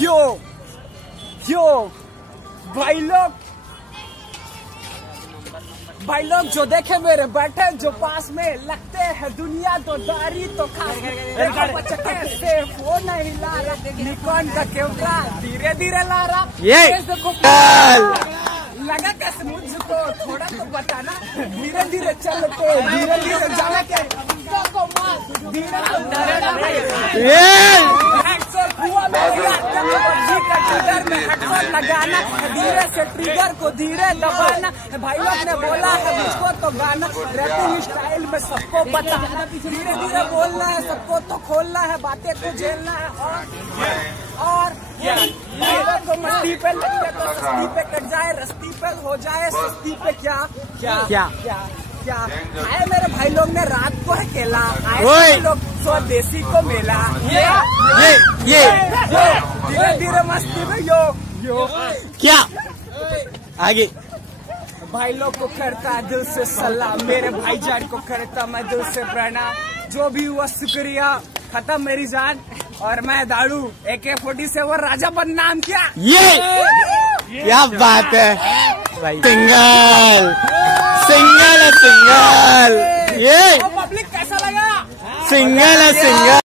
यो यो भाई लोग जो देखे मेरे बैठे जो पास में लगते हैं दुनिया तो दारी तो खास से वो नहीं ला रहा निकॉन का कैमरा धीरे धीरे ला रहा ये देखो लगा कैसे मुझको थोड़ा तो बताना धीरे धीरे चलते धीरे धीरे जाने के लगाना धीरे से ट्रिगर को धीरे दबाना भाई लोग ने बोला है मुझको तो गाना रैपिंग स्टाइल में सबको पता धीरे धीरे बोलना है सबको तो खोलना है बातें को झेलना है और को मस्ती पे लगे तो सस्ती पे कट जाए रस्ती पे हो जाए सस्ती पे क्या क्या क्या क्या क्या आए मेरे भाई लोग ने रात को है केला आए लोग स्वदेशी को मेला ये धीरे धीरे मस्ती में यो क्या आगे भाई लोग को करता दिल से सलाम मेरे भाईजान को करता मैं दिल से प्रणाम जो भी हुआ शुक्रिया खत्म मेरी जान और मैं दाड़ू AK-47 राजा बदनाम क्या ये क्या बात है भाई सिंगल सिंगल ये पब्लिक कैसा लगा सिंगल है सिंगल।